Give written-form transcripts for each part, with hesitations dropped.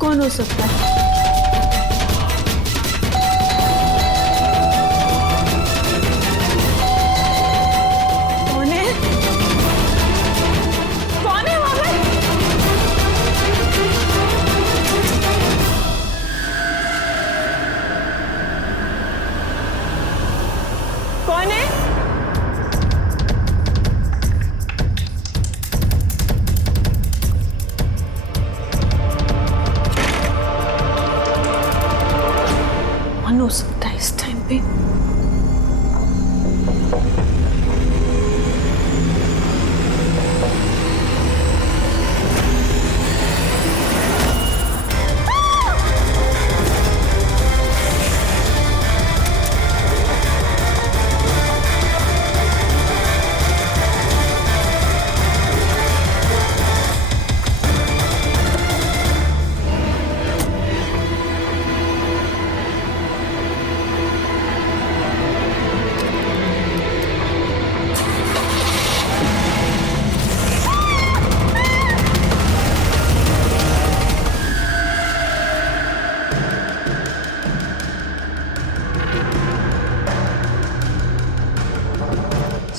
कौन हो सकता है? कौन है? कौन है वहां पे? कौन है? कौन हो सकता है इस टाइम पे?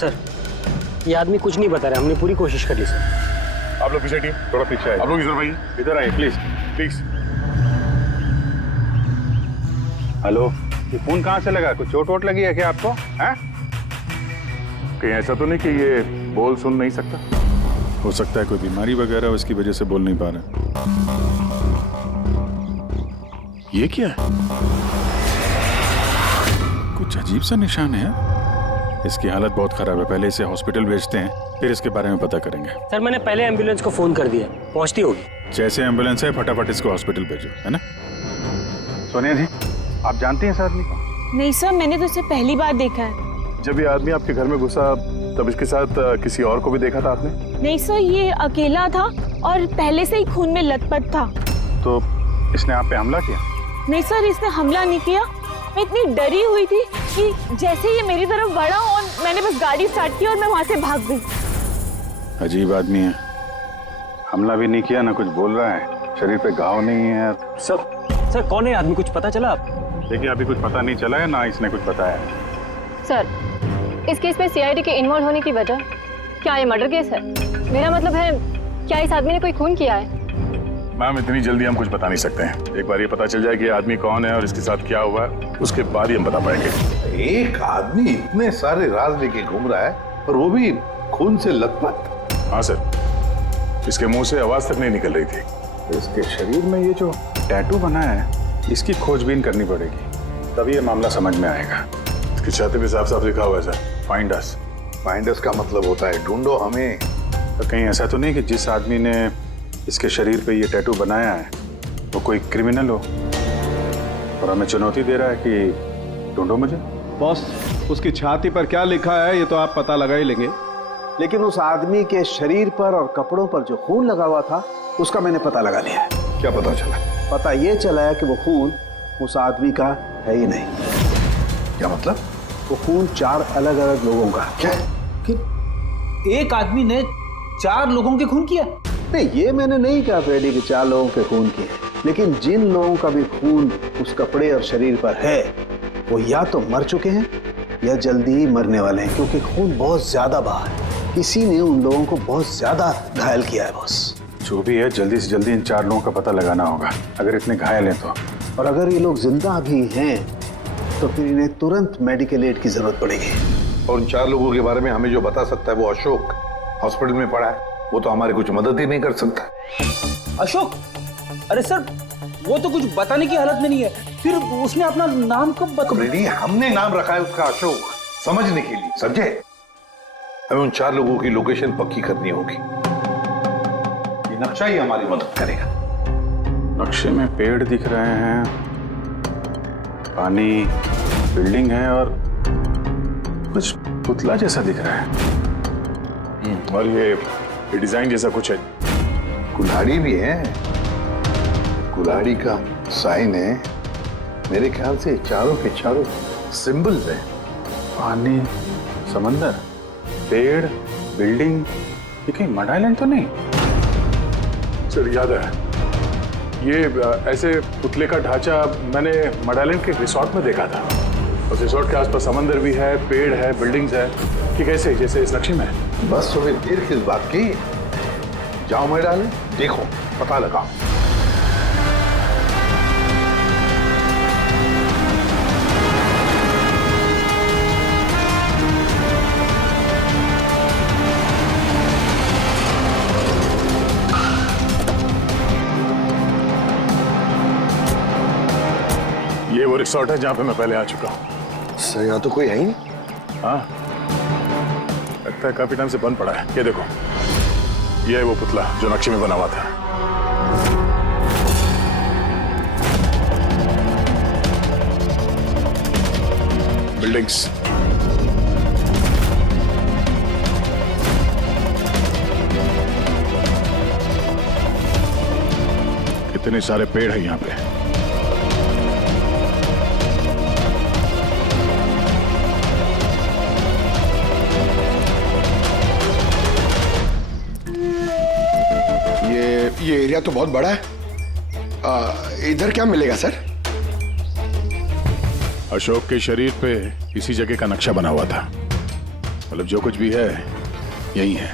सर, ये आदमी कुछ नहीं बता रहा, हमने पूरी कोशिश कर ली सर। आप लोग पीछे हटिए, थोड़ा पीछे आइए। आप लोग इधर भाई, इधर आइए प्लीज प्लीज। हेलो, ये फोन कहाँ से लगा? कुछ चोट वोट लगी है क्या आपको? हैं? कहीं ऐसा तो नहीं कि ये बोल सुन नहीं सकता? हो सकता है कोई बीमारी वगैरह हो, इसकी वजह से बोल नहीं पा रहे। ये क्या है? कुछ अजीब सा निशान है। इसकी हालत बहुत खराब है, पहले इसे हॉस्पिटल भेजते हैं, फिर इसके बारे में पता करेंगे। सर, मैंने पहले एम्बुलेंस को फोन कर दिया, पहुंचती होगी। जैसे एम्बुलेंस है फटाफट इसको हॉस्पिटल भेजो, है ना? सोनिया जी, आप जानती हैं इस आदमी को? नहीं सर, मैंने तो इसे पहली बार देखा है। जब ये आदमी आपके घर में घुसा तब इसके साथ किसी और को भी देखा था आपने? नहीं सर, ये अकेला था और पहले से ही खून में लथपथ था। तो इसने आप पे हमला किया? नहीं सर, इसने हमला नहीं किया। मैं इतनी डरी हुई थी कि जैसे ये मेरी तरफ बढ़ा और मैंने बस गाड़ी स्टार्ट की और मैं वहां से भाग गई। अजीब आदमी है। हमला भी नहीं किया, ना कुछ बोल रहा है, शरीर पे घाव नहीं है। सर कौन है आदमी, कुछ पता चला आप? देखिए, अभी कुछ पता नहीं चला है, ना इसने कुछ बताया है। सर, इस केस में सीआईडी के इन्वॉल्व होने की वजह क्या ये मर्डर केस है? मेरा मतलब है, क्या इस आदमी ने कोई खून किया है? मैम, इतनी जल्दी हम कुछ बता नहीं सकते हैं। एक बार ये पता चल जाए कि ये आदमी कौन है और इसके साथ क्या हुआ है, उसके बाद ही हम बता पाएंगे। एक आदमी इतने सारे राज लेके घूम रहा है और वो भी खून से लथपथ। हाँ सर, इसके मुंह से आवाज तक नहीं निकल रही थी। इसके शरीर में ये जो टैटू बना है, इसकी खोजबीन करनी पड़ेगी, तभी ये मामला समझ में आएगा। इसकी छाती पे साफ साफ लिखा हुआ है sir, find us. Find us का मतलब होता है ढूंढो हमें। तो कहीं ऐसा तो नहीं कि जिस आदमी ने इसके शरीर पे ये टैटू बनाया है वो कोई क्रिमिनल हो और हमें चुनौती दे रहा है कि ढूंढो मुझे? बॉस, उसकी छाती पर क्या लिखा है ये तो आप पता लगा ही लेंगे, लेकिन उस आदमी के शरीर पर और कपड़ों पर जो खून लगा हुआ था उसका मैंने पता लगा लिया है। क्या पता चला? पता ये चला है कि वो खून उस आदमी का है ही नहीं। क्या मतलब? वो खून 4 अलग अलग लोगों का। क्या? कि एक आदमी ने 4 लोगों के खून किया? नहीं, ये मैंने नहीं कहा फ्रेडी कि 4 लोगों के खून किए, लेकिन जिन लोगों का भी खून उस कपड़े और शरीर पर है वो या तो मर चुके हैं या जल्दी ही मरने वाले हैं, क्योंकि खून बहुत ज्यादा बहा है। किसी ने उन लोगों को बहुत ज्यादा घायल किया है बॉस। जो भी है, जल्दी से जल्दी इन 4 लोगों का पता लगाना होगा, अगर इतने घायल हैं तो। और अगर ये लोग जिंदा भी हैं तो फिर इन्हें तुरंत मेडिकल एड की जरूरत पड़ेगी। और उन 4 लोगों के बारे में हमें जो बता सकता है वो अशोक, हॉस्पिटल में पड़ा है, वो तो हमारी कुछ मदद ही नहीं कर सकता। अशोक? अरे सर, वो तो कुछ बताने की हालत में नहीं है, फिर उसने अपना नाम कब रेडी, हमने नाम रखा है उसका अशोक, समझने के लिए। समझे? हमें उन 4 लोगों की लोकेशन पक्की करनी होगी। ये नक्शा ही हमारी मदद करेगा। नक्शे में पेड़ दिख रहे हैं, पानी, बिल्डिंग है और कुछ पुतला जैसा दिख रहा है। और ये डिजाइन जैसा कुछ है। कुल्हाड़ी भी है, कुल्हाड़ी का साइन है। मेरे ख्याल से चारों के चारों सिंबल्स हैं। पानी, समंदर, पेड़, बिल्डिंग, ये कहीं मड आइलैंड तो नहीं? सर याद है, ये ऐसे पुतले का ढांचा मैंने मडालैंड के रिसोर्ट में देखा था। उस रिसोर्ट के आसपास समंदर भी है, पेड़ है, बिल्डिंग्स है, कि कैसे जैसे इस नक्शे में है। बस तुम्हें देर किस बात की? जाओ मैं डाले, देखो, पता लगाओ। ये वो रिसोर्ट है जहाँ पे मैं पहले आ चुका हूँ। सर यहाँ तो कोई है ही नहीं। हाँ, लगता है काफी टाइम से बंद पड़ा है। ये देखो, ये है वो पुतला जो नक्शे में बना हुआ था। बिल्डिंग्स, कितने सारे पेड़ हैं यहाँ पे। ये एरिया तो बहुत बड़ा है। इधर क्या मिलेगा सर? अशोक के शरीर पे इसी जगह का नक्शा बना हुआ था। मतलब जो कुछ भी है यही है।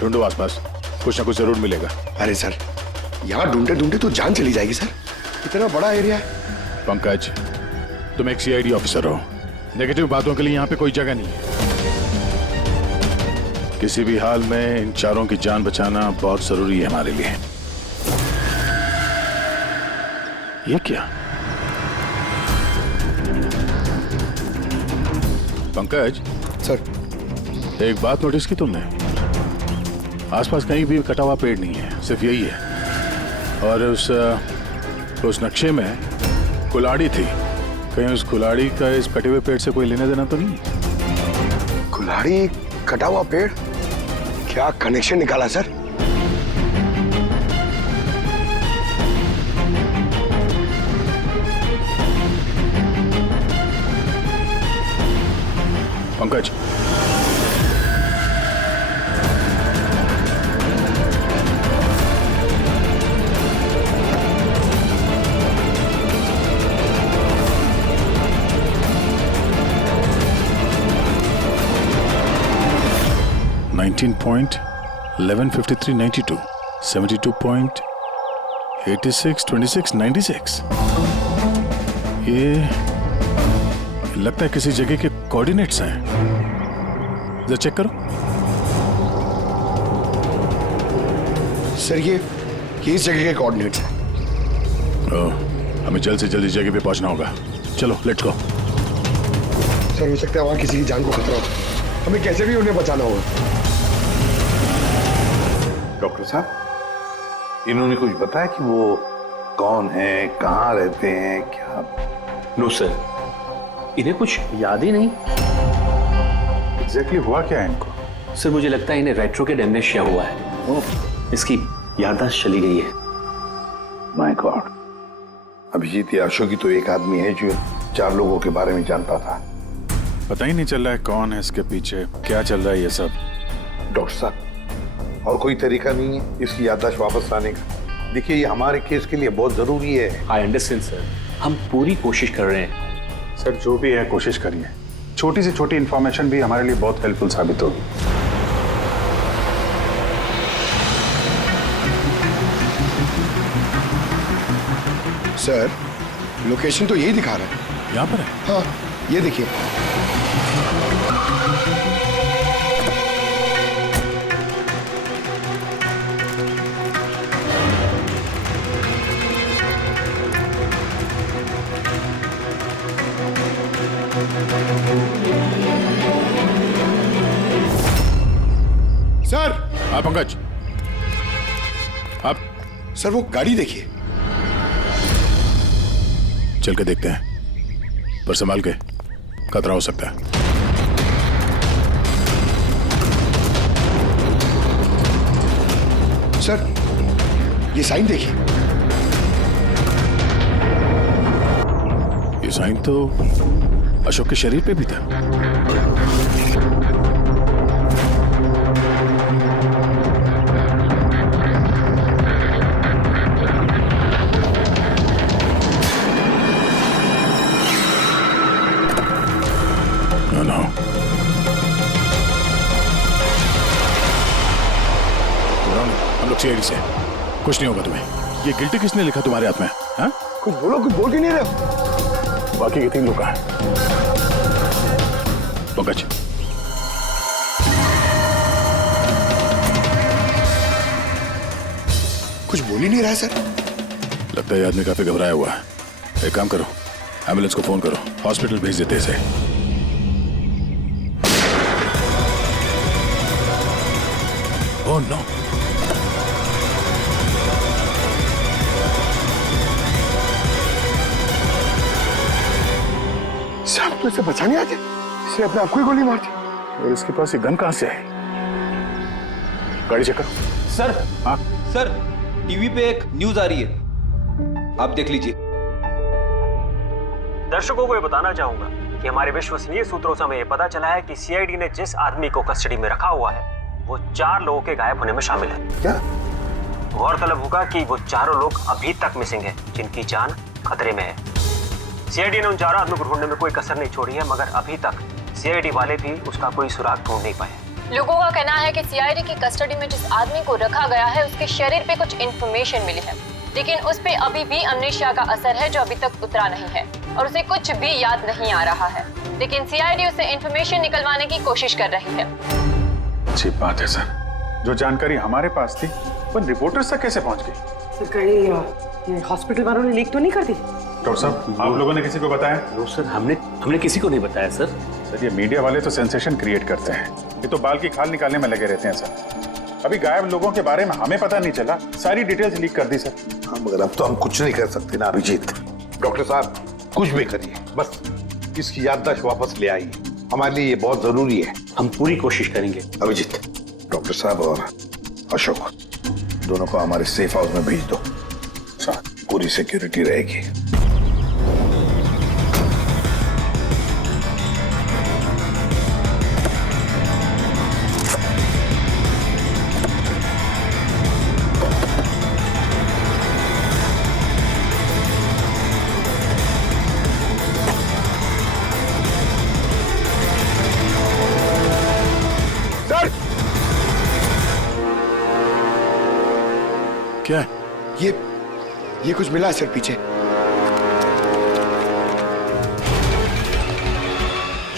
ढूंढो आसपास, कुछ ना कुछ जरूर मिलेगा। अरे सर, यहाँ ढूंढते ढूंढते तो जान चली जाएगी सर। इतना बड़ा एरिया है। पंकज, तुम एक सीआईडी ऑफिसर हो। नेगेटिव बातों के लिए यहाँ पे कोई जगह नहीं है। किसी भी हाल में इन चारों की जान बचाना बहुत जरूरी है हमारे लिए। ये क्या? पंकज सर, एक बात नोटिस की तुमने? आसपास कहीं भी कटा हुआ पेड़ नहीं है, सिर्फ यही है। और उस नक्शे में कुल्हाड़ी थी। कहीं उस कुल्हाड़ी का इस कटे हुए पेड़ से कोई लेना देना तो नहीं? कुल्हाड़ी, कटा हुआ पेड़, क्या कनेक्शन निकाला सर? पंकज, $19.1153.92, 72.862696। ये लगता है किसी जगह के कोऑर्डिनेट्स हैं। जरा चेक करो। सर, ये इस जगह के कोऑर्डिनेट्स हैं। हमें जल्द से जल्द इस जगह पे पहुंचना होगा। चलो, लेट्स गो। सर, हो सकता है वहां किसी की जान को खतरा हो। हमें कैसे भी उन्हें बचाना होगा। डॉक्टर साहब, इन्होंने कुछ बताया कि वो कौन है, कहाँ रहते हैं, क्या? नो सर, इन्हें कुछ याद ही नहीं। एग्जैक्टली हुआ क्या है इनको? सर, मुझे लगता है इन्हें रेट्रोकेड एमनेशिया हुआ है। इसकी याददाश्त चली गई है। My God. अभिजीत या अशोक ही तो एक आदमी है जो 4 लोगों के बारे में जानता था। पता ही नहीं चल रहा है कौन है इसके पीछे, क्या चल रहा है ये सब। डॉक्टर साहब, और कोई तरीका नहीं है इसकी याददाश्त वापस लाने का? देखिए, ये हमारे केस के लिए बहुत जरूरी है। आई अंडरस्टैंड सर, हम पूरी कोशिश कर रहे हैं। सर, जो भी है कोशिश करिए। छोटी से छोटी इंफॉर्मेशन भी हमारे लिए बहुत हेल्पफुल साबित होगी। सर, लोकेशन तो यही दिखा रहा है। यहाँ पर है? हाँ, ये देखिए। सर, हाँ पंकज, आप सर वो गाड़ी देखिए। चल के देखते हैं, पर संभाल के, खतरा हो सकता है। सर, ये साइन देखिए। ये साइन तो अशोक के शरीर पे भी था। सीआईडी से। कुछ नहीं होगा तुम्हें। ये गिल्टी किसने लिखा तुम्हारे हाथ में? हाँ? कुछ बोलो, कुछ बोल ही नहीं रहे हो। बाकी के 3 लोग कहाँ हैं? पंकज, कुछ बोल ही नहीं रहा है सर। लगता है ये आदमी काफी घबराया हुआ है। एक काम करो, एम्बुलेंस को फोन करो, हॉस्पिटल भेज देते इसे। Oh no. साहब तो इसे बचाने आते, इसने अपने आप को ही गोली मार दी। और इसके पास ये गन कहां से आई? गाड़ी चेक करो। सर, हाँ? सर, टीवी पे एक न्यूज आ रही है, आप देख लीजिए। दर्शकों को ये बताना चाहूंगा कि हमारे विश्वसनीय सूत्रों से हमें ये पता चला है कि सीआईडी ने जिस आदमी को कस्टडी में रखा हुआ है वो 4 लोगों के गायब होने में शामिल है। क्या? गौरतलब होगा कि वो 4 लोग अभी तक मिसिंग हैं, जिनकी जान खतरे में है। सीआईडी ने उन 4 आदमियों को ढूंढने में कोई कसर नहीं छोड़ी है, मगर अभी तक सीआईडी वाले भी उसका कोई सुराग ढूंढ नहीं पाए। लोगों का कहना है कि सीआईडी की कस्टडी में जिस आदमी को रखा गया है उसके शरीर पे कुछ इन्फॉर्मेशन मिली है, लेकिन उस पे अभी भी अमनेशिया का असर है जो अभी तक उतरा नहीं है और उसे कुछ भी याद नहीं आ रहा है। लेकिन सीआईडी उसे इन्फॉर्मेशन निकलवाने की कोशिश कर रही है। अच्छी बात है सर। जो जानकारी हमारे पास थी वो रिपोर्टर्स तक कैसे पहुंच गई? कहीं हॉस्पिटल वालों ने लीक तो नहीं कर दी? डॉक्टर साहब, आप लोगों ने किसी को बताया? नो सर, हमने किसी को नहीं बताया सर। सर, ये मीडिया वाले तो सेंसेशन क्रिएट करते हैं, ये तो बाल की खाल निकालने में लगे रहते हैं सर। अभी गायब लोगों के बारे में हमें पता नहीं चला, सारी डिटेल्स लीक कर दी सर। हाँ, मगर अब तो हम कुछ नहीं कर सकते ना अभिजीत। डॉक्टर साहब, कुछ भी करिए, बस इसकी याददाश्त वापस ले आइए, हमारे लिए ये बहुत जरूरी है। हम पूरी कोशिश करेंगे। अभिजीत, डॉक्टर साहब और अशोक दोनों को हमारे सेफ हाउस में भेज दो, पूरी सिक्योरिटी रहेगी। क्या है? ये कुछ मिला है सर पीछे।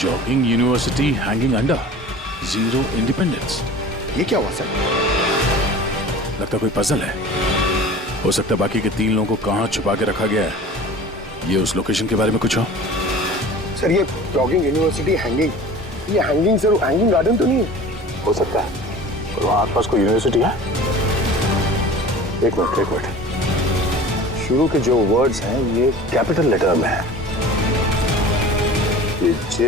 Jogging university hanging under, 0 independence. ये क्या हुआ सर? लगता कोई पजल है। हो सकता है बाकी के 3 लोगों को कहां छुपा के रखा गया है। ये उस लोकेशन के बारे में कुछ हो? सर, ये जॉगिंग यूनिवर्सिटी हैंगिंग, ये हैंगिंग सर हैंगिंग गार्डन तो नहीं है? हो सकता है, और वहां आसपास कोई यूनिवर्सिटी है। एक मिनट, शुरू के जो वर्ड्स हैं ये कैपिटल लेटर में है। ये J,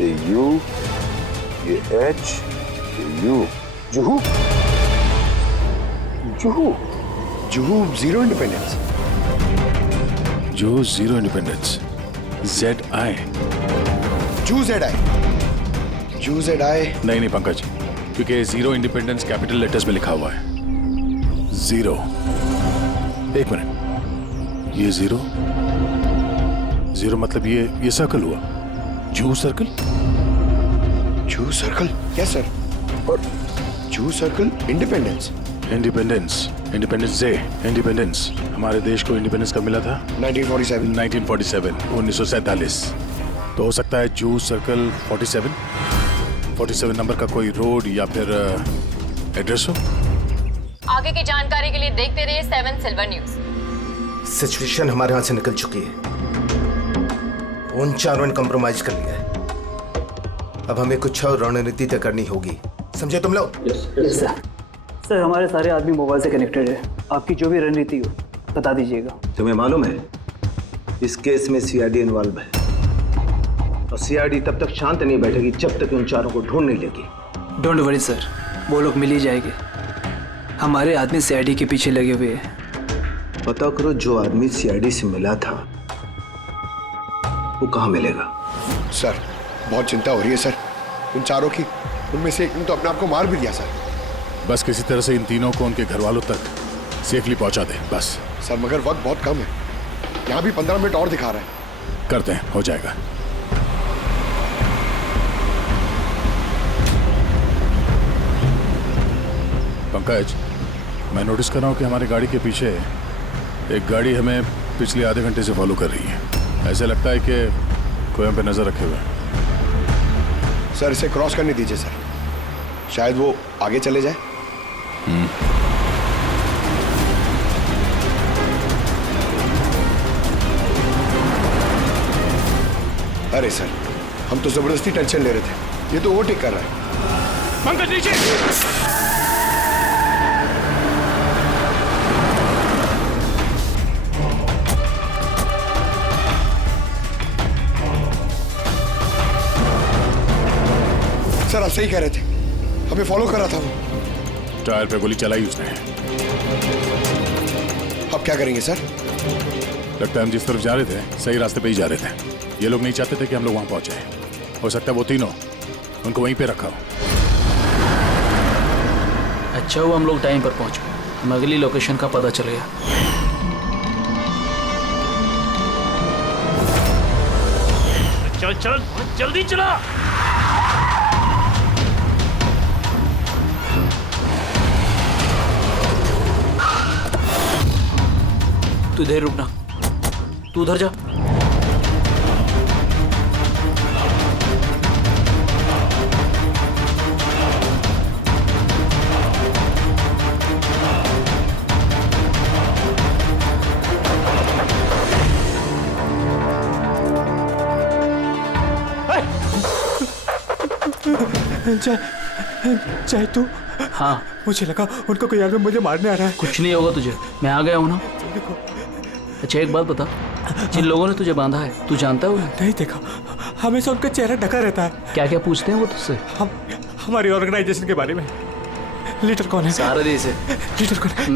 ये U, ये H, ये U। Juhu, Juhu, Juhu 0 independence. Juhu 0 independence, ZI। जू ZI, जू ZI। नहीं पंकज, क्योंकि 0 इंडिपेंडेंस कैपिटल लेटर्स में लिखा हुआ है। 0, एक मिनट, ये 0 मतलब ये सर्कल हुआ, जू सर्कल। जू सर्कल? Yes sir. और जू सर्कल इंडिपेंडेंस डे। इंडिपेंडेंस, हमारे देश को इंडिपेंडेंस कब मिला था? 1947, 1947। तो हो सकता है जू सर्कल 47 नंबर का कोई रोड या फिर एड्रेस हो। आगे की जानकारी के लिए देखते रहिए 7 सिल्वर न्यूज। सिचुएशन हमारे हाथ से निकल चुकी है, उन 4 ने कंप्रोमाइज कर लिया है। अब हमें कुछ और रणनीति तय करनी होगी, समझे तुम लोग? Yes sir. सर, हमारे सारे आदमी मोबाइल से कनेक्टेड है, आपकी जो भी रणनीति हो बता दीजिएगा। तुम्हें मालूम है इस केस में सीआईडी इन्वॉल्व है, और सीआईडी तब तक शांत नहीं बैठेगी जब तक उन 4 को ढूंढ नहीं लेगी। डोंट वरी सर, वो लोग मिल ही जाएंगे। हमारे आदमी सीआईडी के पीछे लगे हुए हैं। पता करो जो आदमी सीआईडी से मिला था वो कहाँ मिलेगा। सर, बहुत चिंता हो रही है सर, उन 4 की। उनमें से एक ने तो अपने आप को मार भी दिया सर। बस किसी तरह से इन तीनों को उनके घर वालों तक सेफली पहुंचा दे बस। सर, मगर वक्त बहुत कम है, यहाँ भी 15 मिनट और दिखा रहा है। करते हैं, हो जाएगा। पंकज, मैं नोटिस कर रहा हूँ कि हमारी गाड़ी के पीछे एक गाड़ी हमें पिछले आधे घंटे से फॉलो कर रही है। ऐसे लगता है कि कोई हम पे नजर रखे हुए है। सर इसे क्रॉस करने दीजिए सर, शायद वो आगे चले जाए। अरे सर, हम तो जबरदस्ती टेंशन ले रहे थे, ये तो ओवरटेक कर रहा है। पंकज नीचे। सर आप सही कह रहे थे, हमें फॉलो कर रहा था वो। टायर पे गोली चलाई उसने। अब क्या करेंगे सर? लगता है हम जिस तरफ जा रहे थे सही रास्ते पे ही जा रहे थे। ये लोग नहीं चाहते थे कि हम लोग वहां पहुंचे। हो सकता है वो तीनों उनको वहीं पे रखा हो। अच्छा हुआ हम लोग टाइम पर पहुंचे, हमें अगली लोकेशन का पता चल गया। चल चल जल्दी चला। तू इधर रुकना, तू उधर जा। चाहे तू। हाँ मुझे लगा उनको कोई आदमी मुझे मारने आ रहा है। कुछ नहीं होगा तुझे, मैं आ गया हूँ ना। अच्छा एक बात बता, जिन लोगों ने तुझे बांधा है तू जानता है उन्हें? नहीं देखा, हमेशा उनका चेहरा ढका रहता है। क्या क्या पूछते हैं वो तुझसे? हम हमारी ऑर्गेनाइजेशन के बारे में। लीडर कौन है? सारा देश है। लीडर कौन है?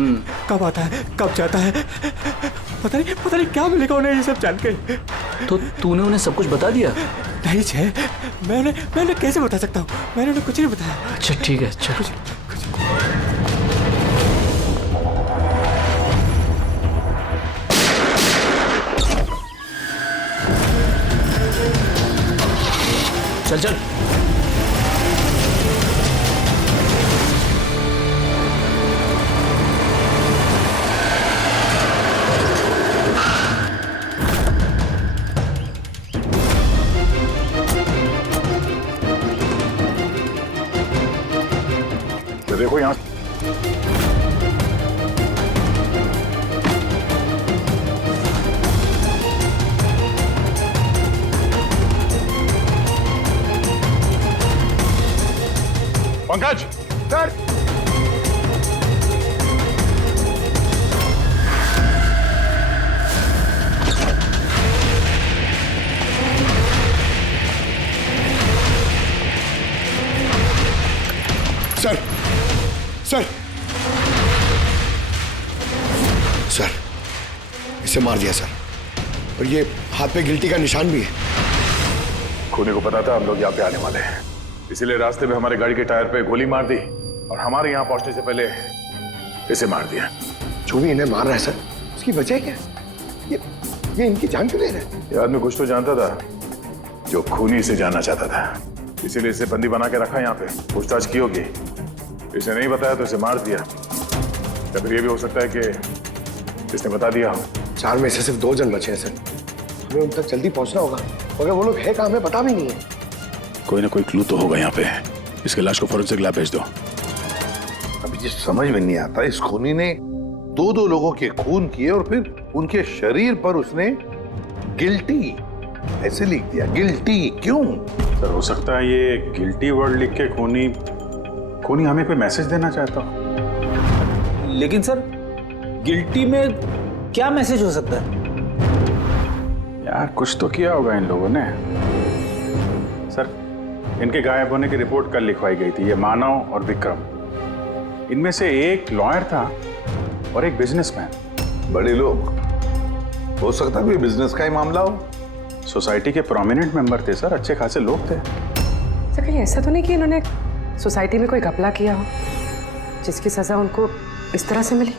कब आता है, कब जाता है? पता नहीं क्या मिलेगा उन्हें ये सब जान के। तो तूने उन्हें सब कुछ बता दिया? नहीं छे, मैं कैसे बता सकता हूँ? मैंने उन्हें कुछ नहीं बताया। अच्छा ठीक है, चल। चल चल। तो देखो यहाँ Pankaj. Sir sir sir sir इसे मार दिया सर, और ये हाथ पे गिल्टी का निशान भी है। खूनी को पता था हम लोग यहाँ पे आने वाले हैं, इसीलिए रास्ते में हमारे गाड़ी के टायर पे गोली मार दी और हमारे यहाँ पहुंचने से पहले इसे मार दिया। जो भी इन्हें मार रहा है सर, उसकी वजह क्या? ये इनकी जान क्यों ले रहे हैं? ये आदमी कुछ तो जानता था जो खूनी इसे जानना चाहता था, इसीलिए इसे बंदी बना के रखा यहाँ पे। पूछताछ की होगी, इसे नहीं बताया तो इसे मार दिया। या फिर ये भी हो सकता है कि इसने बता दिया हो। 4 में से सिर्फ 2 जन बचे हैं सर, हमें उन तक जल्दी पहुंचना होगा, मगर वो लोग है कहाँ हमें पता भी नहीं है। कोई ना कोई क्लू तो होगा यहाँ पे। इसके लाश को फोरेंसिक लैब भेज दो। अभी जिस समझ में नहीं आता, इस खूनी ने 2 लोगों के खून किए और फिर उनके शरीर पर उसने गिल्टी ऐसे लिख दिया। गिल्टी क्यों? सर हो सकता है ये गिल्टी वर्ड लिख के खूनी हमें कोई मैसेज देना चाहता हो। लेकिन सर गिल्टी में क्या मैसेज हो सकता है? यार कुछ तो किया होगा इन लोगों ने। सर इनके गायब होने की रिपोर्ट कल लिखवाई गई थी। ये मानव और विक्रम, इनमें से एक लॉयर था और एक बिजनेसमैन। बड़े लोग, हो सकता है कोई बिजनेस का ही मामला हो। सोसाइटी के प्रोमिनेंट मेंबर थे सर, अच्छे खासे लोग थे। सर कहीं ऐसा तो नहीं कि इन्होंने सोसाइटी में कोई घपला किया हो जिसकी सजा उनको इस तरह से मिली?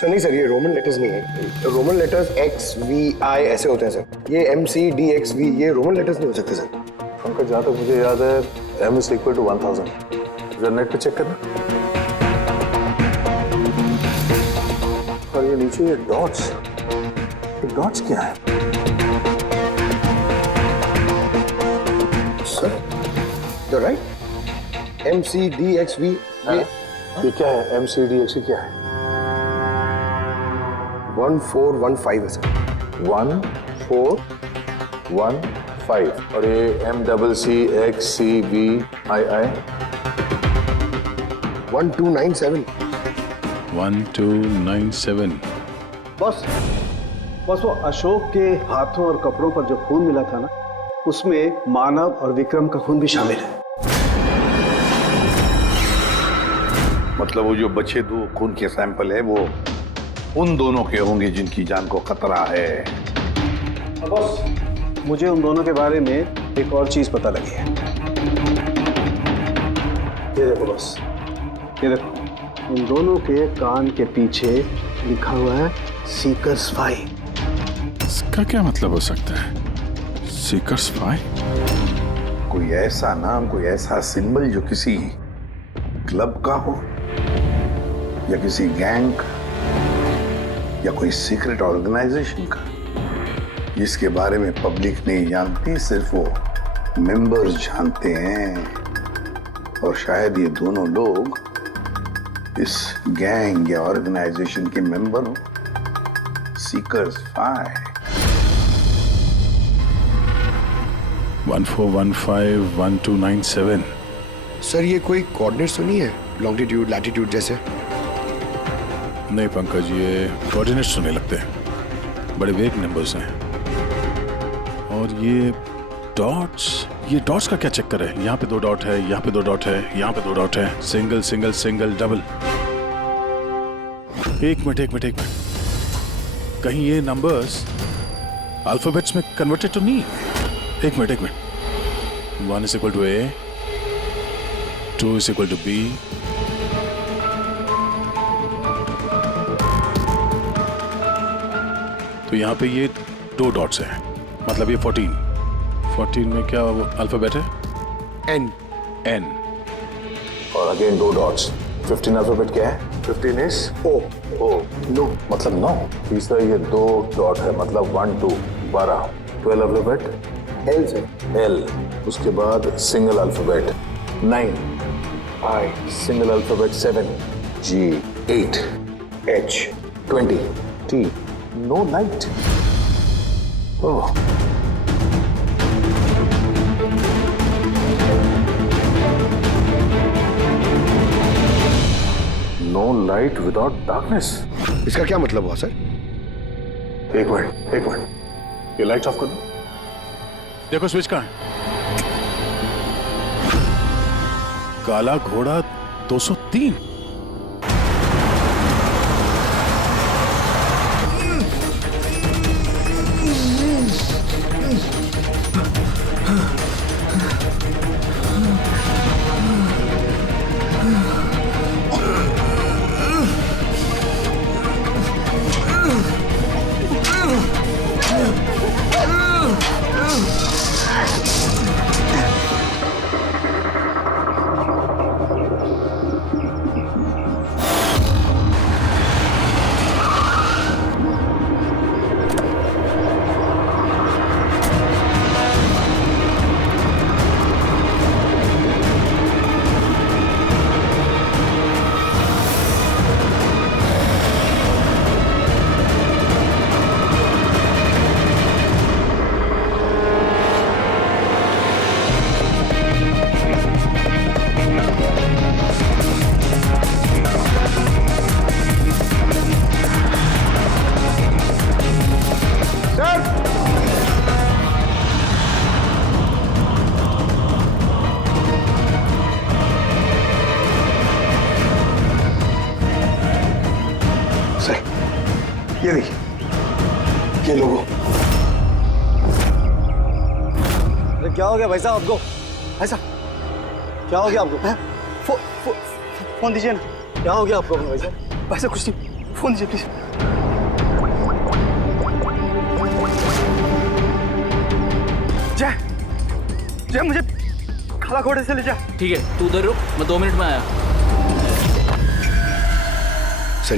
सर नहीं सर, ये रोमन लेटर्स नहीं है। रोमन लेटर्स XVI ऐसे होते हैं सर। ये MCDXV ये रोमन लेटर्स नहीं हो सकते सर। पंकज, जहाँ तक मुझे याद है M is equal to 1000। जरा नेट पे चेक करना। और ये नीचे ये डॉट्स क्या है? सर द राइट MCDXV ये क्या है? MCDXV क्या है? 1415 है सर। 1415 और ये MCCXCVII 1297। 1297। बस वो अशोक के हाथों और कपड़ों पर जो खून मिला था ना, उसमें मानव और विक्रम का खून भी शामिल है। मतलब वो जो बचे दो खून के सैंपल है वो उन दोनों के होंगे जिनकी जान को खतरा है। बस मुझे उन दोनों के बारे में एक और चीज पता लगी है। ये देखो बस, ये देखो, उन दोनों के कान के पीछे लिखा हुआ है सीकर्स 5। इसका क्या मतलब हो सकता है? सीकर्स 5? कोई ऐसा नाम, कोई ऐसा सिंबल जो किसी क्लब का हो या किसी गैंग का या कोई सीक्रेट ऑर्गेनाइजेशन का, जिसके बारे में पब्लिक नहीं जानती, सिर्फ वो मेंबर्स जानते हैं। और शायद ये दोनों लोग इस गैंग या ऑर्गेनाइजेशन के मेंबर हो। सीकर्स 5। 1415 1297। सर ये कोई कोऑर्डिनेट्स तो नहीं है, लॉन्गिट्यूड लैटिट्यूड जैसे? नहीं पंकज, ये कोऑर्डिनेट्स तो नहीं लगते, बड़े वेग नंबर्स हैं। और ये डॉट्स का क्या चक्कर है? यहाँ पे 2 डॉट है, यहाँ पे 2 डॉट है, यहाँ पे 2 डॉट है, सिंगल सिंगल सिंगल डबल। एक मिनट, कहीं ये नंबर्स अल्फाबेट्स में कन्वर्टेड तो नहीं? एक minute. 1 is equal to A, 2 is equal to B, तो यहाँ पे ये 2 डॉट्स हैं, मतलब ये 14 में क्या वो अल्फाबेट है? N। और अगेन 2 डॉट्स। 15 अल्फाबेट क्या है? 15 इज O। नो मतलब 9। तीसरा ये 2 डॉट है, मतलब 1 2 12। 12 अल्फाबेट L से L। उसके बाद single alphabet 9 I। Single alphabet 7 G। 8 H। 20 T। No light. Oh, no light without darkness. इसका क्या मतलब हुआ सर? एक मिनट, ये लाइट ऑफ कर दो। देखो स्विच कहाँ है? काला घोड़ा 203। ये देखिए, ये लोगो। अरे क्या हो गया भाई साहब आपको? भाई साहब क्या हो गया आपको? फोन दीजिए ना। क्या हो गया आपको भाई साहब? कुछ नहीं, फोन दीजिए प्लीज। जय जय, मुझे खाला खोड़े से ले जा। ठीक है, तू उधर रुक, मैं 2 मिनट में आया। सर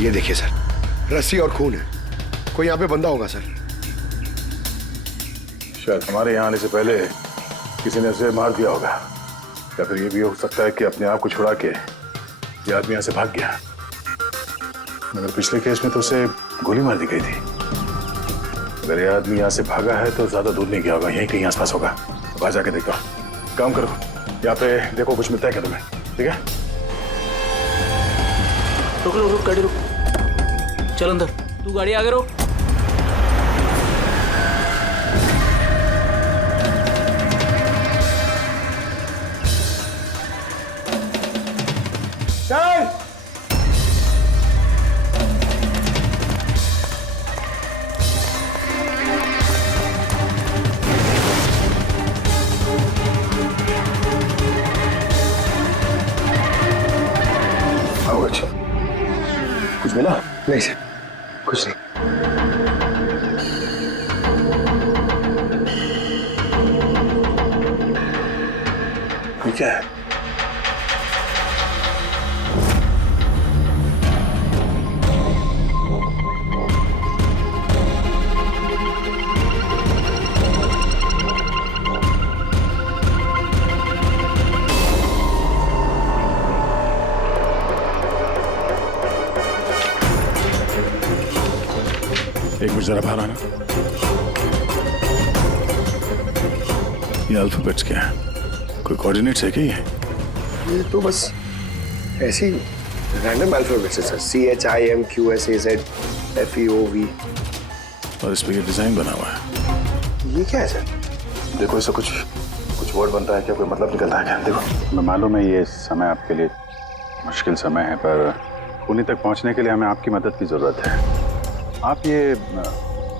ये देखिए सर, रस्सी और खून है। कोई यहाँ पे बंदा होगा सर। शायद हमारे यहाँ आने से पहले किसी ने उसे मार दिया होगा, या फिर ये भी हो सकता है कि अपने आप को छुड़ा के ये आदमी यहाँ से भाग गया। मगर पिछले केस में तो उसे गोली मार दी गई थी। अगर ये आदमी यहाँ से भागा है तो ज्यादा दूर नहीं गया होगा, यहीं कहीं आसपास होगा। अब आ जाके देखो। काम करो, यहाँ पे देखो कुछ मिलता है क्या तुम्हें, ठीक है? रुक गाड़ी रुक, चल अंदर, तू गाड़ी आगे रोक। चल आओ। अच्छा, कुछ मिला? नहीं सर, कुछ नहीं। ये क्या है? एक मिनट जरा बाहर आना। ये अल्फाबेट्स क्या है? कोई कोऑर्डिनेट्स है क्या ये तो बस ऐसी रैंडम अल्फाबेट्स है सर। CHIMQSAZFEOV। और इस पे ये डिजाइन बना हुआ है। ये क्या है सर? देखो, इससे कुछ वर्ड बनता है क्या? कोई मतलब निकलता है क्या? देखो, मैं मालूम है ये समय आपके लिए मुश्किल समय है, पर उन्हीं तक पहुंचने के लिए हमें आपकी मदद की जरूरत है। आप ये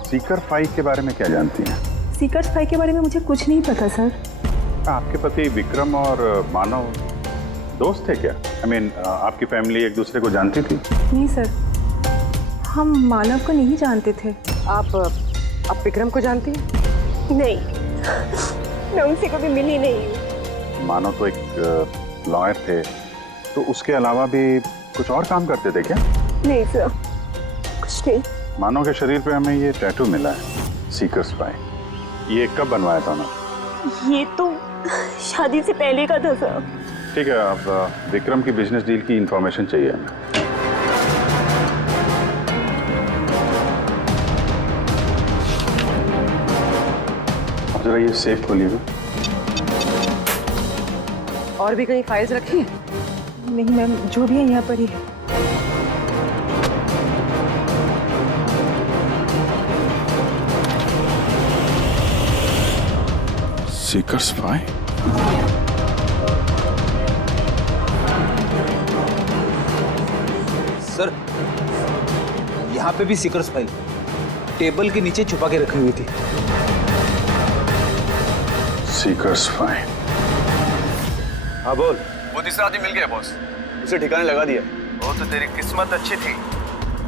सीकर 5 के बारे में क्या जानती हैं? सीकर 5 के बारे में मुझे कुछ नहीं पता सर। आपके पति विक्रम और मानव दोस्त थे क्या? I mean, आपकी फैमिली एक दूसरे को जानती थी? नहीं सर, हम मानव को नहीं जानते थे। आप विक्रम को जानती हैं? नहीं, मैं उनसे कभी मिली नहीं हूँ। मानव तो एक लॉयर थे, तो उसके अलावा भी कुछ और काम करते थे क्या? नहीं सर, कुछ नहीं। मानव के शरीर पे हमें ये टैटू मिला है, सीकर्स 5। ये कब बनवाया था ना? ये तो शादी से पहले का था सर। ठीक है, अब विक्रम की बिजनेस डील की इंफॉर्मेशन चाहिए हमें। अब जरा ये सेफ खोलिएगा। और भी कहीं फाइल्स रखी हैं? नहीं मैम, जो भी है यहाँ पर ही है। सीकर्स 5? सर, यहाँ पे भी सीकर्स फाइल टेबल के नीचे छुपा के रखी हुई थी। सीकर्स 5? हाँ बोल। वो तीसरा आदमी मिल गया बॉस, उसे ठिकाने लगा दिया। वो तो तेरी किस्मत अच्छी थी।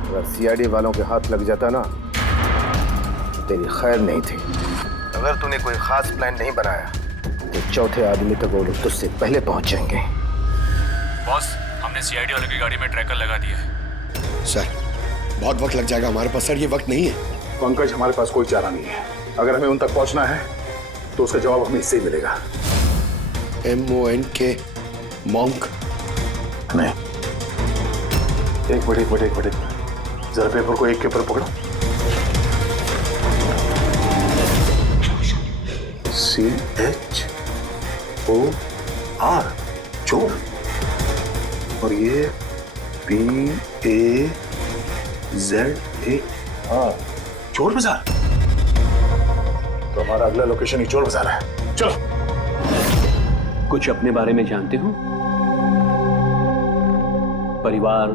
अगर सीआईडी वालों के हाथ लग जाता ना तो तेरी खैर नहीं थी। अगर तूने कोई खास प्लान नहीं बनाया तो चौथे आदमी तक वो लोग तुझसे पहले पहुंच जाएंगे। बॉस, हमने सीआईडी वालों की गाड़ी में ट्रैकर लगा दिया है। सर, बहुत वक्त लग जाएगा हमारे पास। सर, ये वक्त नहीं है। पंकज, हमारे पास कोई चारा नहीं है। अगर हमें उन तक पहुंचना है तो उसका जवाब हमें इससे ही मिलेगा। MONK monk? नहीं, एक मिनट, जरा पेपर को एक के ऊपर पकड़ो। CHOR, चोर। और ये PAZAR, चोर बाजार। तो हमारा अगला लोकेशन ही चोर बाजार है। चलो। कुछ अपने बारे में जानते हो? परिवार,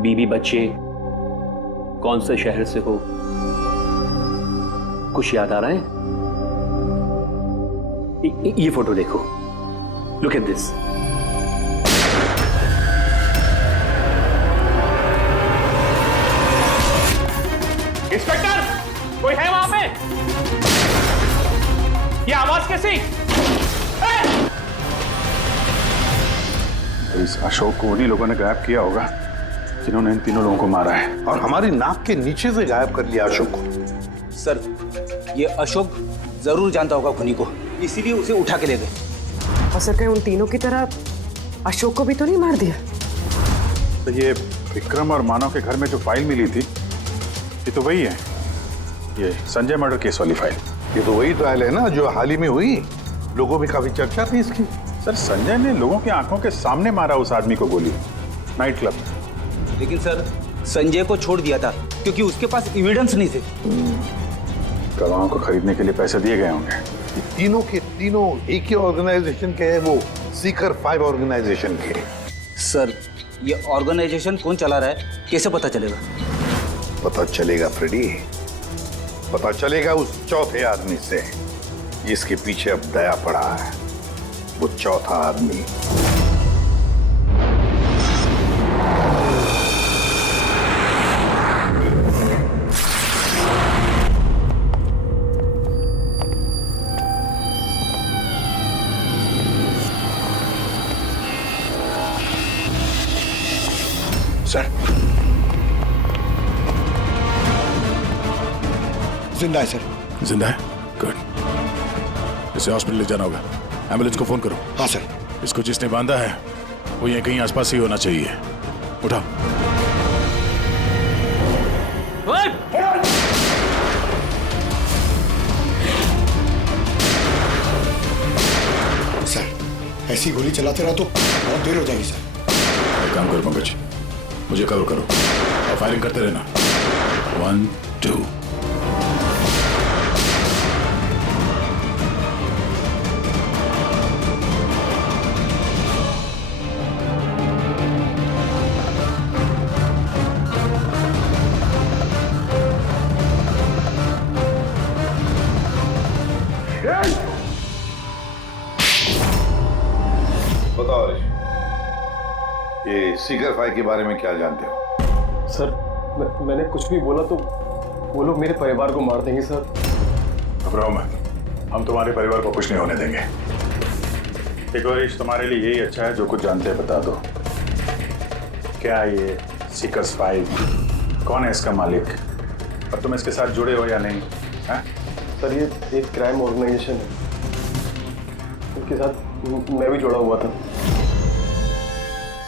बीवी, बच्चे, कौन से शहर से हो? कुछ याद आ रहा है? ये फोटो देखो, लुक एट दिस। मिसिंग। इस अशोक को उन्हीं लोगों ने गायब किया होगा जिन्होंने इन तीनों लोगों को मारा है, और हमारी नाक के नीचे से गायब कर लिया अशोक को। सर ये अशोक जरूर जानता होगा खुनी को, इसीलिए उसे उठा के ले गए। और सर कहीं उन तीनों की तरह अशोक को भी तो नहीं मार दिया? तो ये विक्रम और मानव के घर में जो फाइल मिली थी, ये तो वही है, ये संजय मर्डर केस वाली फाइल। ये तो वही ट्रायल है ना जो हाल ही में हुई, लोगों में काफी चर्चा थी इसकी। सर संजय ने लोगों की आंखों के सामने मारा उस आदमी को गोली, नाइट क्लब में। लेकिन सर संजय को छोड़ दिया था क्योंकि उसके पास एविडेंस नहीं थे। गवाहों को खरीदने के लिए पैसे दिए गए होंगे। ये तीनों के तीनों एक ही ऑर्गेनाइजेशन के हैं, वो सीकर 5 ऑर्गेनाइजेशन के। सर ये ऑर्गेनाइजेशन कौन चला रहा है कैसे पता चलेगा? पता चलेगा फ्रेडी, पता चलेगा उस चौथे आदमी से जिसके पीछे अब दया पड़ा है। वो चौथा आदमी सर जिंदा है सर। जिंदा है? गुड। इसे हॉस्पिटल ले जाना होगा। एम्बुलेंस को फोन करो। हाँ सर। इसको जिसने बांधा है वो यहीं कहीं आसपास ही होना चाहिए। उठाओ। सर ऐसी गोली चलाते रहो तो बहुत देर हो जाएगी सर। एक काम करो पंकज, मुझे कवर करो और फायरिंग करते रहना। 1 2। बताओ ये सीकर 5 के बारे में क्या जानते हो? सर मैंने कुछ भी बोला तो वो लोग मेरे परिवार को मार देंगे सर। घबराओ मत, हम तुम्हारे परिवार को कुछ नहीं होने देंगे। एक वरिश तुम्हारे लिए यही अच्छा है, जो कुछ जानते हैं बता दो। क्या ये सीकर्स 5 कौन है, इसका मालिक, और तुम इसके साथ जुड़े हो या नहीं? है? सर ये एक क्राइम ऑर्गेनाइजेशन है, इनके साथ मैं भी जुड़ा हुआ था।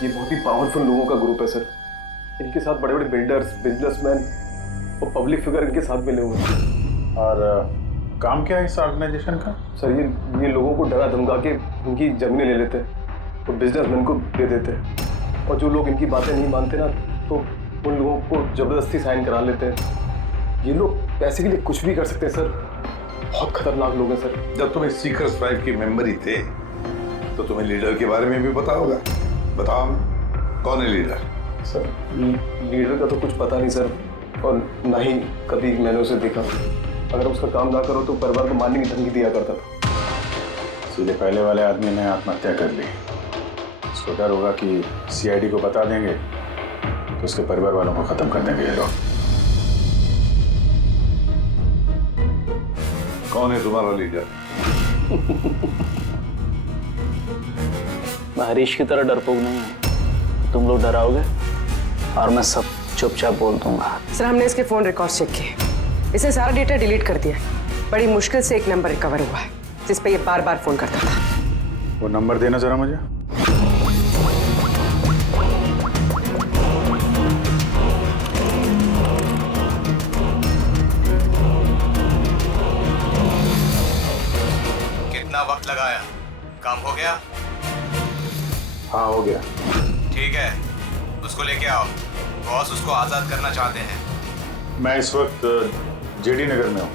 ये बहुत ही पावरफुल लोगों का ग्रुप है सर। इनके साथ बड़े बड़े बिल्डर्स, बिजनेसमैन और पब्लिक फिगर इनके साथ मिले हुए हैं। और काम क्या है इस ऑर्गेनाइजेशन का? सर ये लोगों को डरा धमका के उनकी जमीनें ले लेते हैं और बिजनेसमैन को दे देते हैं, और जो लोग इनकी बातें नहीं मानते ना तो उन लोगों को ज़बरदस्ती साइन करा लेते हैं। ये लोग पैसे के लिए कुछ भी कर सकते हैं सर, बहुत खतरनाक लोग हैं सर। जब तुम सीकर्स 5 के मेंबर ही थे तो तुम्हें लीडर के बारे में भी पता होगा। बताओ कौन है लीडर? सर लीडर का तो कुछ पता नहीं सर, और ना ही कभी मैंने उसे देखा। अगर उसका काम ना करो तो परिवार को मारने की धमकी दिया करता था। सीधे पहले वाले आदमी ने आत्महत्या कर ली। उसको डर होगा कि सीआईडी को बता देंगे तो उसके परिवार वालों को खत्म कर देंगे ये लोग। कौन है तुम्हारा लीडर? मैं हरीश की तरह डरपोक नहीं हूँ। तुम लोग डराओगे और मैं सब चुपचाप बोल दूंगा। सर हमने इसके फोन रिकॉर्ड चेक किए, इसे सारा डेटा डिलीट कर दिया। बड़ी मुश्किल से एक नंबर रिकवर हुआ है जिस पे ये बार बार फोन करता था। वो नंबर देना जरा मुझे। कितना वक्त लगाया? काम हो गया? हाँ हो गया। ठीक है, उसको लेके आओ। बॉस उसको आजाद करना चाहते हैं। मैं इस वक्त जेडी नगर में हूँ।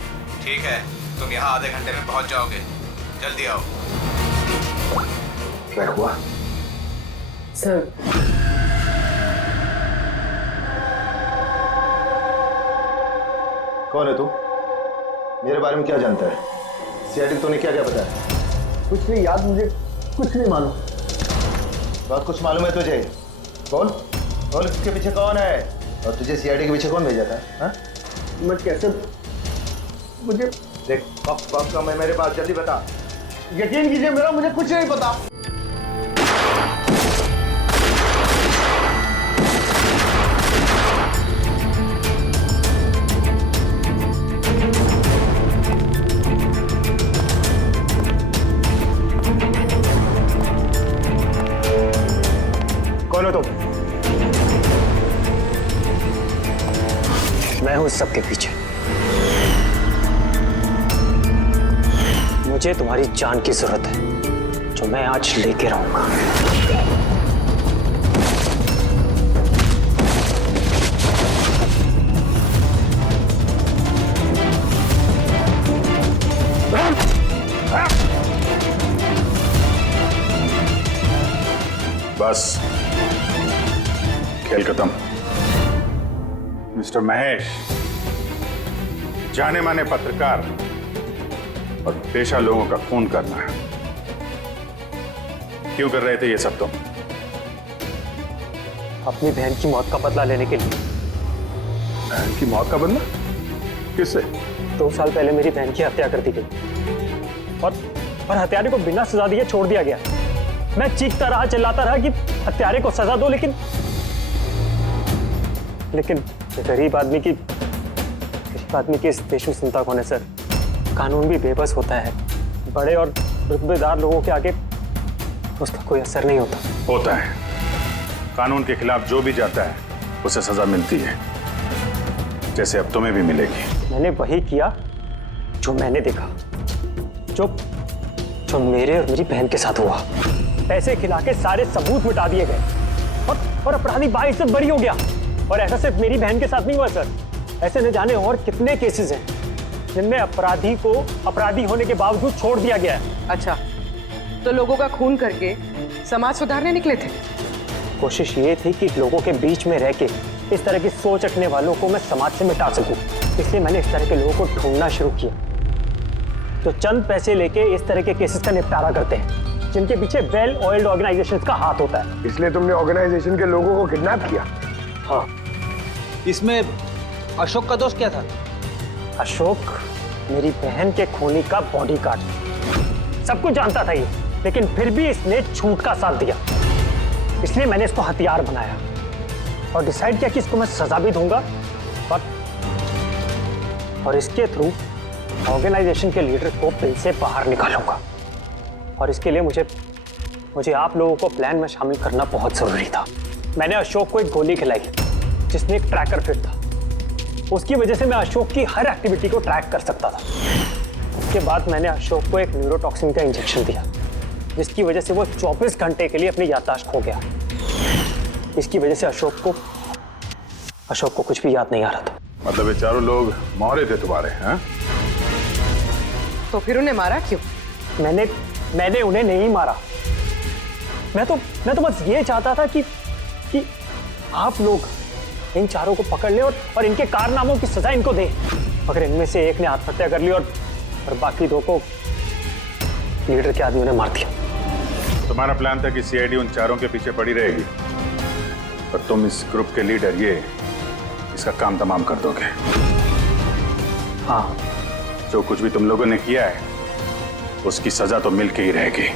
ठीक है, तुम यहाँ आधे घंटे में पहुँच जाओगे। जल्दी आओ। क्या हुआ? सर कौन है तू? मेरे बारे में क्या जानता है? सीआईडी तूने क्या क्या बताया? कुछ नहीं याद, मुझे कुछ नहीं मालूम। बहुत कुछ मालूम है तुझे? बोल बोल, इसके पीछे कौन है और तुझे सीआईडी के पीछे कौन भेजा था? हाँ? मैं कैसे, मुझे देख वक्त का मैं मेरे पास, जल्दी बता। यकीन कीजिए मेरा मुझे कुछ नहीं पता। कौन हो तुम? मैं हूं सबके पीछे। मुझे तुम्हारी जान की जरूरत है, जो मैं आज लेके रहूंगा। बस, खेल खत्म। मिस्टर महेश, जाने माने पत्रकार और पेशा लोगों का खून करना है। क्यों कर रहे थे ये सब तुम? अपनी बहन की मौत का बदला लेने के लिए। बहन की मौत का बदला? किससे? 2 साल पहले मेरी बहन की हत्या कर दी गई और हत्यारे को बिना सजा दिए छोड़ दिया गया। मैं चीखता रहा, चिल्लाता रहा कि हत्यारे को सजा दो, लेकिन गरीब आदमी की इस देश में चिंता कौन है सर? कानून भी बेबस होता है। बड़े और रुतबेदार लोगों के आगे उसका कोई असर नहीं होता है। कानून के खिलाफ जो भी जाता है उसे सजा मिलती है, जैसे अब तुम्हें भी मिलेगी। मैंने वही किया जो मैंने देखा, जो मेरे और मेरी बहन के साथ हुआ। पैसे खिला के सारे सबूत मिटा दिए गए और अपराधी बाइज्जत बरी हो गया। और ऐसा सिर्फ मेरी बहन के साथ नहीं हुआ सर, ऐसे न जाने और कितने केसेस हैं जिनमें अपराधी को अपराधी होने के बावजूद छोड़ दिया गया है। अच्छा, तो लोगों का खून करके समाज सुधारने निकले थे? कोशिश ये थी कि लोगों के बीच में रह के इस तरह की सोच रखने वालों को मैं समाज से मिटा सकूं। इसलिए मैंने इस तरह के लोगों को ढूंढना शुरू किया, तो चंद पैसे लेके इस तरह के केसेस का निपटारा करते हैं, जिनके पीछे वेल ऑयल्ड ऑर्गेनाइजेशंस का हाथ होता है। इसलिए तुमने ऑर्गेनाइजेशन के लोगों को किडनैप किया? हाँ। इसमें अशोक का दोष क्या था? अशोक मेरी बहन के खूनी का बॉडीगार्ड, सब कुछ जानता था ये, लेकिन फिर भी इसने झूठ का साथ दिया। इसलिए मैंने इसको हथियार बनाया और डिसाइड किया कि इसको मैं सजा भी दूंगा और इसके थ्रू ऑर्गेनाइजेशन के लीडर को बिल से बाहर निकालूंगा। और इसके लिए मुझे आप लोगों को प्लान में शामिल करना बहुत जरूरी था। मैंने अशोक को एक गोली खिलाई जिसमें एक ट्रैकर फिट था। उसकी वजह से मैं अशोक की हर एक्टिविटी को ट्रैक कर सकता था। उसके बाद मैंने अशोक को एक न्यूरोटॉक्सिन का इंजेक्शन दिया, जिसकी वजह से वो 24 घंटे के लिए अपनी याददाश्त खो गया। इसकी वजह से अशोक को कुछ भी याद नहीं आ रहा था। मतलब ये चारों लोग मोहरे थे तुम्हारे? हैं? तो फिर उन्हें मारा क्यों? मैंने उन्हें नहीं मारा। मैं तो बस ये चाहता था कि आप लोग इन चारों को पकड़ ले और इनके कारनामों की सजा इनको दें। मगर इनमें से एक ने आत्महत्या कर ली और बाकी 2 को लीडर के आदमियों ने मार दिया। तुम्हारा प्लान था कि सीआईडी उन चारों के पीछे पड़ी रहेगी और तुम इस ग्रुप के लीडर इसका काम तमाम कर दोगे। हाँ, जो कुछ भी तुम लोगों ने किया है उसकी सजा तो मिल के ही रहेगी।